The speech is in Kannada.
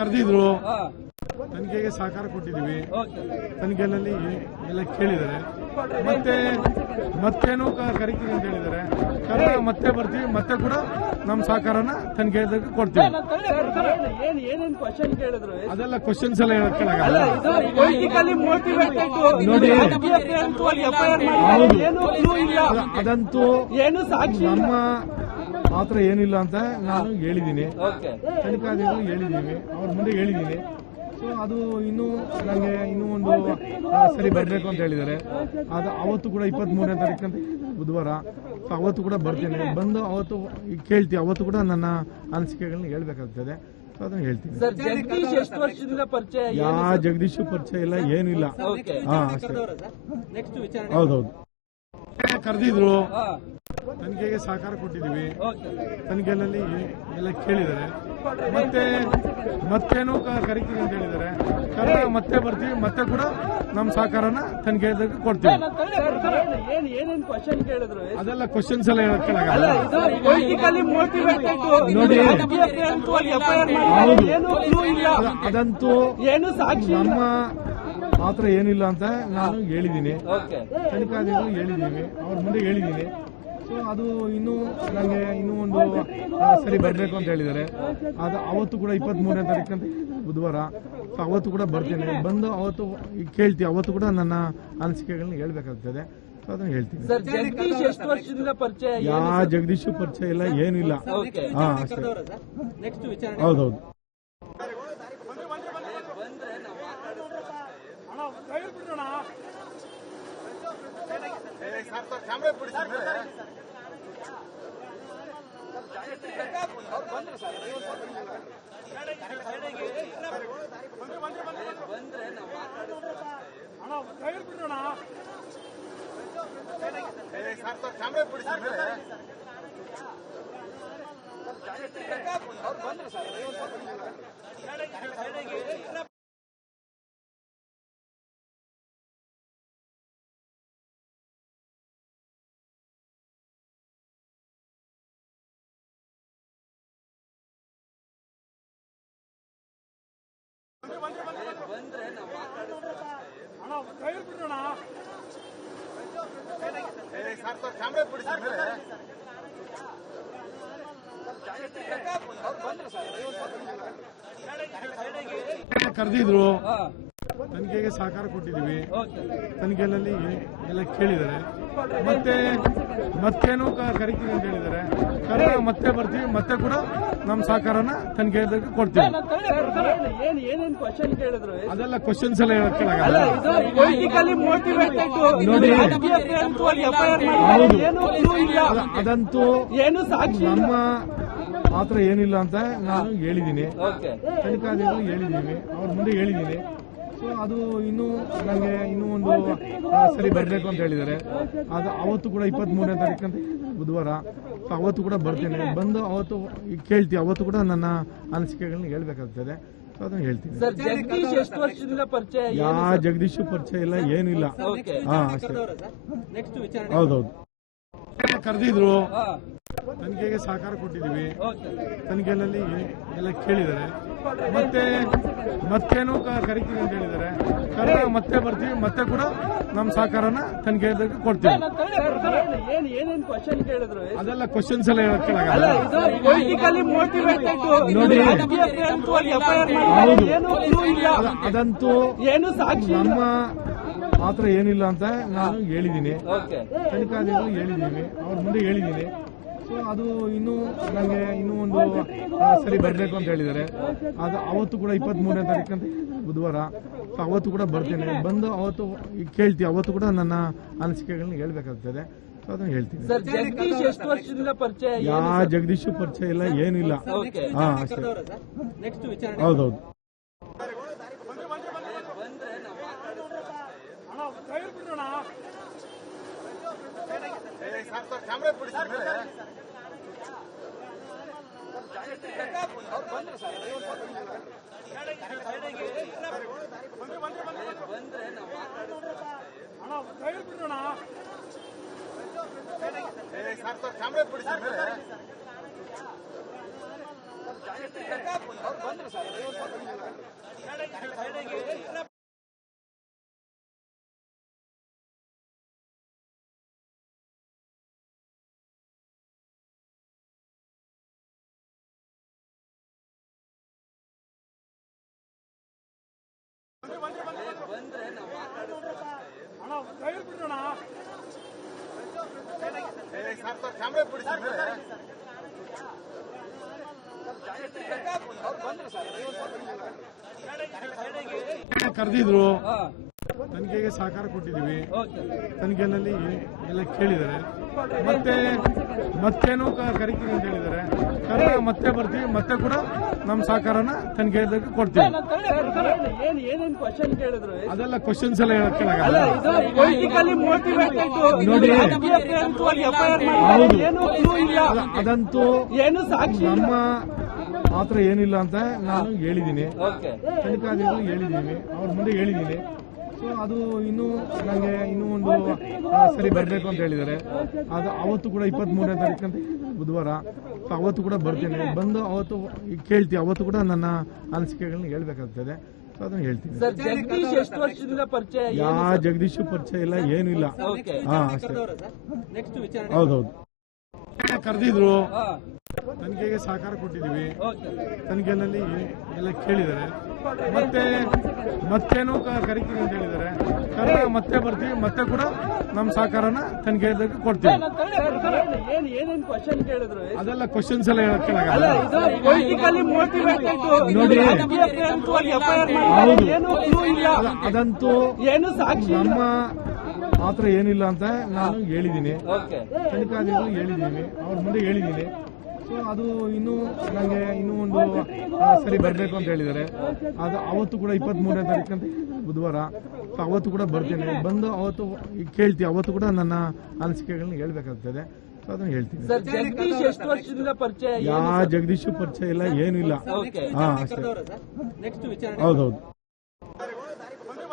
ಕರೆದಿದ್ರು ತನಿಖೆಗೆ ಸಹಕಾರ ಕೊಟ್ಟಿದ್ದೀವಿ. ತನಿಖೆಯಲ್ಲಿ ಎಲ್ಲ ಕೇಳಿದ್ದಾರೆ, ಮತ್ತೇನು ಕರಿತೀವಿ ಅಂತ ಹೇಳಿದ್ದಾರೆ. ಮತ್ತೆ ಬರ್ತೀವಿ, ಮತ್ತೆ ಕೂಡ ನಮ್ಮ ಸಹಕಾರನ ತನಿಖೆ ಕೊಡ್ತೀವಿ. ಅದೆಲ್ಲ ಕ್ವಶನ್ಸ್ ಎಲ್ಲ ಹೇಳಕ್ಕಾಗಲ್ಲ ನೋಡಿ. ಅದಂತೂ ನಮ್ಮ ಮಾತ್ರ ಏನಿಲ್ಲ ಅಂತ ನಾನು ಹೇಳಿದ್ದೀನಿ, ತನಿಖಾಧಿಕಾರಿಗಳು ಹೇಳಿದ್ದೀವಿ, ಅವ್ರ ಮುಂದೆ ಹೇಳಿದ್ದೀನಿ. ಸೊ ಅದು ನನಗೆ ಇನ್ನೂ ಒಂದು ಸರಿ ಬರಬೇಕು ಅಂತ ಹೇಳಿದ್ದಾರೆ. ಅದು ಅವತ್ತು ಕೂಡ 23ನೇ ತಾರೀಕು ಅಂತ ಬುಧವಾರ, ಸೊ ಅವತ್ತು ಕೂಡ ಬರ್ತೇನೆ. ಬಂದು ಅವತ್ತು ಕೇಳ್ತೀವಿ, ಅವತ್ತು ಕೂಡ ನನ್ನ ಅನಿಸಿಕೆಗಳನ್ನ ಹೇಳ್ಬೇಕಾಗ್ತದೆ. ಸೊ ಅದನ್ನ ಹೇಳ್ತೀನಿ. ಜಗದೀಶ್ ಪರಿಚಯ ಇಲ್ಲ, ಏನಿಲ್ಲ. ಹೌದೌದು, ಕರೆದಿದ್ರು ತನಿಖೆಗೆ ಸಹಕಾರ ಕೊಟ್ಟಿದ್ದೀವಿ. ತನಿಖೆಯಲ್ಲಿ ಎಲ್ಲ ಕೇಳಿದ್ದಾರೆ, ಮತ್ತೇನು ಕರಿತೀವಿ ಅಂತ ಹೇಳಿದ್ದಾರೆ. ಮತ್ತೆ ಬರ್ತೀವಿ, ಮತ್ತೆ ಕೂಡ ನಮ್ಮ ಸಹಕಾರನ ತನಿಖೆ ಕೊಡ್ತೀವಿ. ಅದೆಲ್ಲ ಕ್ವಶನ್ಸ್ ಎಲ್ಲ ಹೇಳಕ್ಕಾಗಲ್ಲ ನೋಡಿ. ಅದಂತೂ ನಮ್ಮ ಮಾತ್ರ ಏನಿಲ್ಲ ಅಂತ ನಾನು ಹೇಳಿದ್ದೀನಿ, ತನಿಖಾಧಿಕಾರಿಗಳು ಹೇಳಿದ್ದೀವಿ, ಅವ್ರ ಮುಂದೆ ಹೇಳಿದ್ದೀನಿ. ಸೊ ಅದು ನನಗೆ ಇನ್ನೂ ಒಂದು ಸರಿ ಬರಬೇಕು ಅಂತ ಹೇಳಿದ್ದಾರೆ. ಅದು ಅವತ್ತು ಕೂಡ 23ನೇ ತಾರೀಕು ಅಂತ ಬುಧವಾರ, ಸೊ ಅವತ್ತು ಕೂಡ ಬರ್ತೇನೆ. ಬಂದು ಅವತ್ತು ಕೇಳ್ತೀವಿ, ಅವತ್ತು ಕೂಡ ನನ್ನ ಅನಿಸಿಕೆಗಳನ್ನ ಹೇಳ್ಬೇಕಾಗ್ತದೆ. ಸೊ ಅದನ್ನ ಹೇಳ್ತೀನಿ. ಜಗದೀಶ್ ಪರಿಚಯ ಇಲ್ಲ, ಏನಿಲ್ಲ. ಹೌದೌದು, ಕರೆದಿದ್ರು ತನಿಖೆಗೆ ಸಹಕಾರ ಕೊಟ್ಟಿದ್ದೀವಿ. ತನಿಖೆಯಲ್ಲಿ ಎಲ್ಲ ಕೇಳಿದ್ದಾರೆ, ಮತ್ತೇನು ಕರಿತೀವಿ ಅಂತ ಹೇಳಿದ್ದಾರೆ. ಮತ್ತೆ ಬರ್ತೀವಿ, ಮತ್ತೆ ಕೂಡ ನಮ್ಮ ಸಹಕಾರನ ತನಿಖೆ ಕೊಡ್ತೀವಿ. ಅದೆಲ್ಲ ಕ್ವಶನ್ಸ್ ಎಲ್ಲ ಹೇಳಕ್ಕಾಗಲ್ಲ ನೋಡಿ. ಅದಂತೂ ನಮ್ಮ ಮಾತ್ರ ಏನಿಲ್ಲ ಅಂತ ನಾನು ಹೇಳಿದ್ದೀನಿ, ತನಿಖಾಧಿಕಾರಿಗಳು ಹೇಳಿದ್ದೀವಿ, ಅವ್ರ ಮುಂದೆ ಹೇಳಿದ್ದೀನಿ. ಸೊ ಅದು ನನಗೆ ಇನ್ನೂ ಒಂದು ಸರಿ ಬರಬೇಕು ಅಂತ ಹೇಳಿದ್ದಾರೆ. ಅದು ಅವತ್ತು ಕೂಡ 23ನೇ ತಾರೀಕು ಅಂತ ಬುಧವಾರ, ಸೊ ಅವತ್ತು ಕೂಡ ಬರ್ತೇನೆ. ಬಂದು ಅವತ್ತು ಕೇಳ್ತೀವಿ, ಅವತ್ತು ಕೂಡ ನನ್ನ ಅನಿಸಿಕೆಗಳನ್ನ ಹೇಳ್ಬೇಕಾಗ್ತದೆ. ಸೊ ಅದನ್ನ ಹೇಳ್ತೀನಿ. ಜಗದೀಶ್ ಪರಿಚಯ ಇಲ್ಲ, ಏನಿಲ್ಲ. ಹೌದೌದು, ಕರೆದಿದ್ರು ತನಿಖೆಗೆ ಸಹಕಾರ ಕೊಟ್ಟಿದ್ದೀವಿ. ತನಿಖೆಯಲ್ಲಿ ಎಲ್ಲ ಕೇಳಿದ್ದಾರೆ, ಮತ್ತೇನು ಕರಿತೀವಿ ಅಂತ ಹೇಳಿದ್ದಾರೆ. ಮತ್ತೆ ಬರ್ತೀವಿ, ಮತ್ತೆ ಕೂಡ ನಮ್ಮ ಸಹಕಾರನ ತನಿಖೆ ಕೊಡ್ತೀವಿ. ಅದೆಲ್ಲ ಕ್ವಶನ್ಸ್ ಎಲ್ಲ ಹೇಳಕ್ಕಾಗಲ್ಲ ನೋಡಿ. ಅದಂತೂ ನಮ್ಮ ಮಾತ್ರ ಏನಿಲ್ಲ ಅಂತ ನಾನು ಹೇಳಿದ್ದೀನಿ, ತನಿಖಾಧಿಕಾರಿಗಳು ಹೇಳಿದ್ದೀವಿ, ಅವ್ರ ಮುಂದೆ ಹೇಳಿದ್ದೀನಿ. ಸೊ ಅದು ನನಗೆ ಇನ್ನೂ ಒಂದು ಸರಿ ಬರಬೇಕು ಅಂತ ಹೇಳಿದ್ದಾರೆ. ಅದು ಅವತ್ತು ಕೂಡ 23ನೇ ತಾರೀಕು ಅಂತ ಬುಧವಾರ, ಸೊ ಅವತ್ತು ಕೂಡ ಬರ್ತೇನೆ. ಬಂದು ಅವತ್ತು ಕೇಳ್ತೀವಿ, ಅವತ್ತು ಕೂಡ ನನ್ನ ಅನಿಸಿಕೆಗಳನ್ನ ಹೇಳ್ಬೇಕಾಗ್ತದೆ. ಸೊ ಅದನ್ನ ಹೇಳ್ತೀನಿ. ಜಗದೀಶ್ ಪರಿಚಯ ಇಲ್ಲ, ಏನಿಲ್ಲ. ಹೌದೌದು, ಬಂದ್ರೆ ಕರೆದಿದ್ರು, ತನಿಖೆಗೆ ಸಹಕಾರ ಕೊಟ್ಟಿದ್ದೀವಿ. ತನಿಖೆಯಲ್ಲಿ ಎಲ್ಲ ಕೇಳಿದ್ದಾರೆ, ಮತ್ತೇನು ಕರಿತೀವಿ ಅಂತ ಹೇಳಿದ್ದಾರೆ. ಕರೆದ ಮತ್ತೆ ಬರ್ತೀವಿ, ಮತ್ತೆ ಕೂಡ ನಮ್ಮ ಸಹಕಾರನ ತನಿಖೆ ಕೊಡ್ತೀವಿ. ಅದೆಲ್ಲ ಕ್ವಶನ್ಸ್ ಎಲ್ಲ ಕೇಳಕ್ಕಾಗಲ್ಲ ನೋಡಿ. ಹೌದು, ಅದಂತೂ ನಮ್ಮ ಮಾತ್ರ ಏನಿಲ್ಲ ಅಂತ ನಾನು ಹೇಳಿದ್ದೀನಿ, ತನಿಖಾಧಿಕಾರಿಗಳು ಹೇಳಿದ್ದೀನಿ, ಅವ್ರ ಮುಂದೆ ಹೇಳಿದ್ದೀನಿ. ಸೊ ಅದು ಇನ್ನೂ ಒಂದು ಸರಿ ಬರಬೇಕು ಅಂತ ಹೇಳಿದ್ದಾರೆ. ಅದು ಅವತ್ತು ಕೂಡ 23ನೇ ತಾರೀಕು ಅಂತ ಬುಧವಾರ, ಸೊ ಅವತ್ತು ಕೂಡ ಬರ್ತೇನೆ. ಬಂದು ಅವತ್ತು ಕೇಳ್ತೀವಿ, ಅವತ್ತು ಕೂಡ ನನ್ನ ಅನಿಸಿಕೆಗಳನ್ನ ಹೇಳ್ಬೇಕಾಗ್ತದೆ. ಸೊ ಅದನ್ನ ಹೇಳ್ತೀನಿ. ಜಗದೀಶ್ ಎಷ್ಟು ವರ್ಷದಿಂದ ಪರಿಚಯ? ಜಗದೀಶ್ ಪರಿಚಯ ಇಲ್ಲ, ಏನೂ ಇಲ್ಲ. ಅಷ್ಟೇ. ಹೌದೌದು, ಕರೆದಿದ್ರು, ತನಿಖೆಗೆ ಸಹಕಾರ ಕೊಟ್ಟಿದ್ದೀವಿ. ತನಿಖೆಯಲ್ಲಿ ಎಲ್ಲ ಕೇಳಿದ್ದಾರೆ, ಮತ್ತೇನು ಕರಿತೀವಿ ಅಂತ ಹೇಳಿದ್ದಾರೆ. ಕರೆದ ಮತ್ತೆ ಬರ್ತೀವಿ, ಮತ್ತೆ ಕೂಡ ನಮ್ಮ ಸಹಕಾರನ ತನಿಖೆ ಕೊಡ್ತೀವಿ. ಅದೆಲ್ಲ ಕ್ವಶನ್ಸ್ ಎಲ್ಲ ಕೇಳಕ್ಕಾಗಲ್ಲ ನೋಡಿ. ಹೌದು, ಅದಂತೂ ನಮ್ಮ ಮಾತ್ರ ಏನಿಲ್ಲ ಅಂತ ನಾನು ಹೇಳಿದ್ದೀನಿ, ತನಿಖಾಧಿಕಾರಿಗಳು ಹೇಳಿದ್ದೀನಿ, ಅವ್ರ ಮುಂದೆ ಹೇಳಿದ್ದೀನಿ. ಸೊ ಅದು ಇನ್ನೂ ಒಂದು ಸರಿ ಬರಬೇಕು ಅಂತ ಹೇಳಿದ್ದಾರೆ. ಅದು ಅವತ್ತು ಕೂಡ 23ನೇ ತಾರೀಕು ಅಂತ ಬುಧವಾರ, ಸೊ ಅವತ್ತು ಕೂಡ ಬರ್ತೇನೆ. ಬಂದು ಅವತ್ತು ಕೇಳ್ತೀವಿ, ಅವತ್ತು ಕೂಡ ನನ್ನ ಅನಿಸಿಕೆಗಳನ್ನ ಹೇಳ್ಬೇಕಾಗ್ತದೆ. ಸೊ ಅದನ್ನ ಹೇಳ್ತೀನಿ. ಜಗದೀಶ್ ಎಷ್ಟು ವರ್ಷದಿಂದ ಪರಿಚಯ? ಜಗದೀಶ್ ಪರಿಚಯ ಇಲ್ಲ, ಏನೂ ಇಲ್ಲ. ಅಷ್ಟೇ. ಹೌದೌದು, ಬಂದ್ರೆ